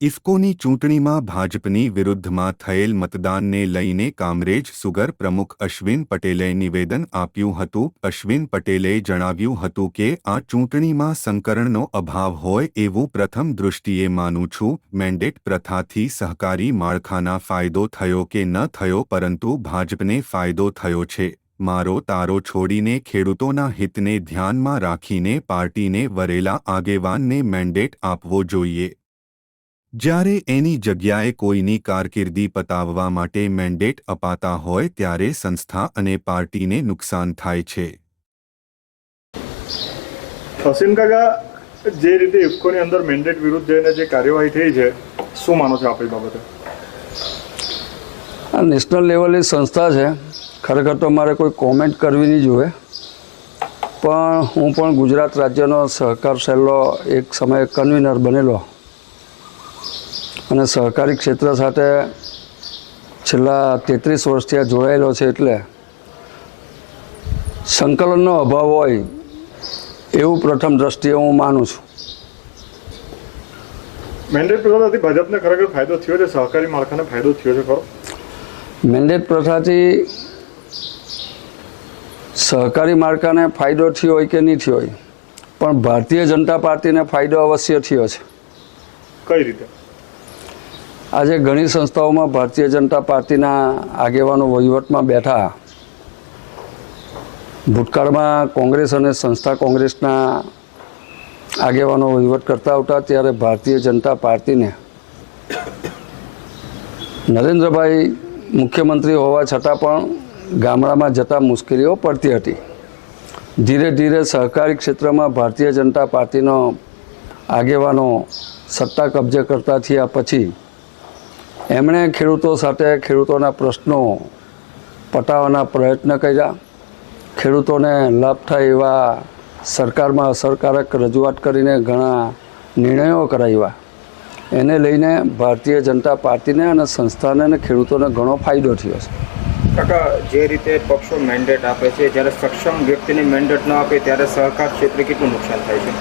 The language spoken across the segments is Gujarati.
ઇફકોની ચૂંટણીમાં ભાજપની વિરુદ્ધમાં થયેલ મતદાનને લઈને કામરેજ સુગર પ્રમુખ અશ્વિન પટેલે નિવેદન આપ્યું હતું. અશ્વિન પટેલે જણાવ્યું હતું કે આ ચૂંટણીમાં સંકરણનો અભાવ હોય એવું પ્રથમ દૃષ્ટિએ માનું છું. મેન્ડેટ પ્રથાથી સહકારી માળખાના ફાયદો થયો કે ન થયો, પરંતુ ભાજપને ફાયદો થયો છે. મારો તારો છોડીને ખેડૂતોના હિતને ધ્યાનમાં રાખીને પાર્ટીને વરેલા આગેવાનને મેન્ડેટ આપવો જોઈએ. જ્યારે એની જગ્યાએ કોઈની કારકિર્દી પતાવવા માટે મેન્ડેટ અપાતા હોય ત્યારે સંસ્થા અને પાર્ટીને નુકસાન થાય છે. હસીન કાકા, જે રીતે ઇફકોની અંદર મેન્ડેટ વિરુદ્ધ જઈને જે કાર્યવાહી થઈ છે, શું માનો છો આપ એ બાબતે? આ નેશનલ લેવલની સંસ્થા છે. ખરેખર તો મારે કોઈ કોમેન્ટ કરવી નહીં જોઈએ, પણ હું પણ ગુજરાત રાજ્યનો સહકાર સેલનો એક સમયે કન્વીનર બનેલો અને સહકારી ક્ષેત્ર સાથે છેલ્લા 33 વર્ષથી જોડાયેલો છે. એટલે સંકલનનો અભાવ હોય એવું પ્રથમ દ્રષ્ટિએ હું માનું છું. મેન્ડેટ પ્રથાથી ભાજપને ખરેખર ફાયદો થયો છે? સહકારી માળખાને ફાયદો થયો છે ખરો? મેન્ડેટ પ્રથાથી સહકારી માળખાને ફાયદો થયો હોય કે નહીં થયો હોય, પણ ભારતીય જનતા પાર્ટીને ફાયદો અવશ્ય થયો છે. કઈ રીતે? આજે ઘણી સંસ્થાઓમાં ભારતીય જનતા પાર્ટીના આગેવાનો વહીવટમાં બેઠા. ભૂતકાળમાં કોંગ્રેસ અને સંસ્થા કોંગ્રેસના આગેવાનો વહીવટ કરતા આવતા, ત્યારે ભારતીય જનતા પાર્ટીને નરેન્દ્રભાઈ મુખ્યમંત્રી હોવા છતાં પણ ગામડામાં જતા મુશ્કેલીઓ પડતી હતી. ધીરે ધીરે સહકારી ક્ષેત્રમાં ભારતીય જનતા પાર્ટીનો આગેવાનો સત્તા કબજે કરતા થયા પછી એમણે ખેડૂતો સાથે ખેડૂતોના પ્રશ્નો પટાવવાના પ્રયત્ન કર્યા. ખેડૂતોને લાભ થાય એવા સરકારમાં અસરકારક રજૂઆત કરીને ઘણા નિર્ણયો કરાવ્યા. એને લઈને ભારતીય જનતા પાર્ટીને અને સંસ્થાને અને ખેડૂતોને ઘણો ફાયદો થયો છે. કાકા, જે રીતે પક્ષો મેન્ડેટ આપે છે, જ્યારે સક્ષમ વ્યક્તિને મેન્ડેટ ન આપે ત્યારે સહકાર ક્ષેત્રે કેટલું નુકસાન થાય છે?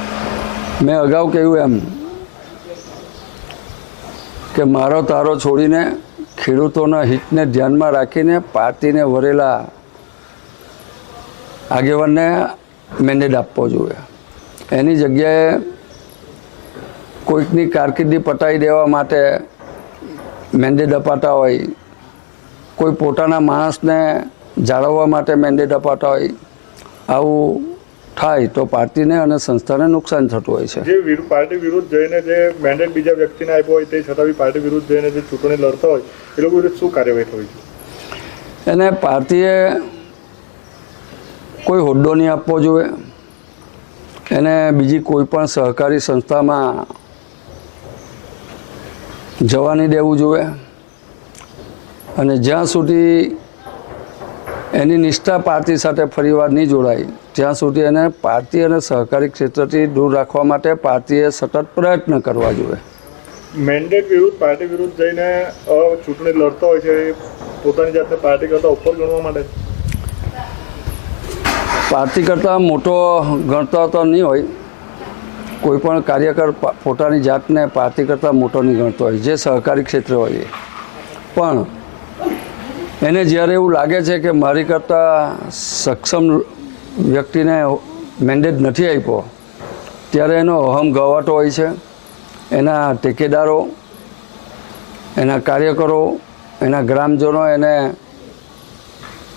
મેં અગાઉ કહ્યું એમ કે મારો તારો છોડીને ખેડૂતોના હિતને ધ્યાનમાં રાખીને પાર્ટીને વરેલા આગેવાનને મેન્ડેટ આપવો જોઈએ. એની જગ્યાએ કોઈકની કારકિર્દી પટાવી દેવા માટે મેન્ડેટ અપાતા હોય, કોઈ પોતાના માણસને જાળવવા માટે મેન્ડેટ અપાતા હોય, આવું થાય તો પાર્ટીને અને સંસ્થાને નુકસાન થતું હોય છે. જે પાર્ટી વિરુદ્ધ જઈને જે મેન્ડેટ બીજા વ્યક્તિને આપ્યો હોય તે છતાં બી પાર્ટી વિરુદ્ધ જઈને જે ચૂંટણી લડતા હોય એ લોકો વિરુદ્ધ શું કાર્યવાહી થવી જોઈએ? એને પાર્ટીએ કોઈ હોદ્દો નહીં આપવો જોઈએ. એને બીજી કોઈ પણ સહકારી સંસ્થામાં જવા નહીં દેવું જોઈએ. અને જ્યાં સુધી એની નિષ્ઠા પાર્ટી સાથે ફરીવાર નહીં જોડાય ત્યાં સુધી એને પાર્ટી અને સહકારી ક્ષેત્રથી દૂર રાખવા માટે પાર્ટીએ સતત પ્રયત્ન કરવા જોઈએ. મેન્ડેટ વિરુદ્ધ પાર્ટી વિરુદ્ધ જઈને ચૂંટણી લડતા હોય છે, પોતાની જાતને પાર્ટી કરતાં ઉપર ગણવા માટે? પાર્ટી કરતાં મોટો ગણતો તો નહીં હોય. કોઈ પણ કાર્યકર પોતાની જાતને પાર્ટી કરતાં મોટો નહીં ગણતો હોય, જે સહકારી ક્ષેત્ર હોય. પણ એને જ્યારે એવું લાગે છે કે મારી કરતાં સક્ષમ વ્યક્તિને મેન્ડેટ નથી આપ્યો, ત્યારે એનો અહમ ગવાતો હોય છે. એના ટેકેદારો, એના કાર્યકરો, એના ગ્રામજનો એને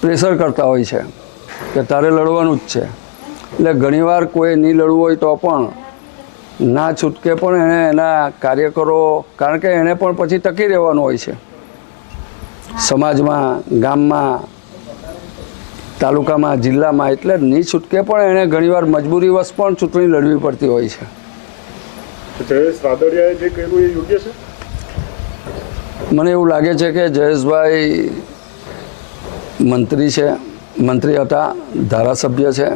પ્રેશર કરતા હોય છે કે તારે લડવાનું જ છે. એટલે ઘણીવાર કોઈ નહીં લડવું હોય તો પણ ના છૂટકે પણ એને એના કાર્યકરો, કારણ કે એને પણ પછી ટકી રહેવાનું હોય છે સમાજમાં, ગામમાં, તાલુકામાં, જિલ્લામાં. એટલે નહીં છૂટકે પણ એને ઘણીવાર મજબૂરીવશ પણ ચૂંટણી લડવી પડતી હોય છે. જયેશ રાદડિયાએ જે કર્યું એ યોગ્ય છે? મને એવું લાગે છે કે જયેશભાઈ મંત્રી હતા, ધારાસભ્ય છે,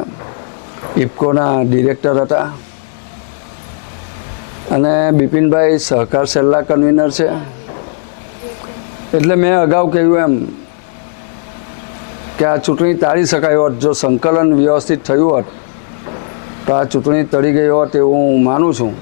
ઇફકોના ડિરેક્ટર હતા, અને બિપિનભાઈ સહકાર સેલના કન્વીનર છે. એટલે મેં અગાઉ કહ્યું એમ કે આ ચૂંટણી તાળી શકાય હોત જો સંકલન વ્યવસ્થિત થયું હોત તો આ ચૂંટણી ટળી ગઈ હોત એવું હું માનું છું.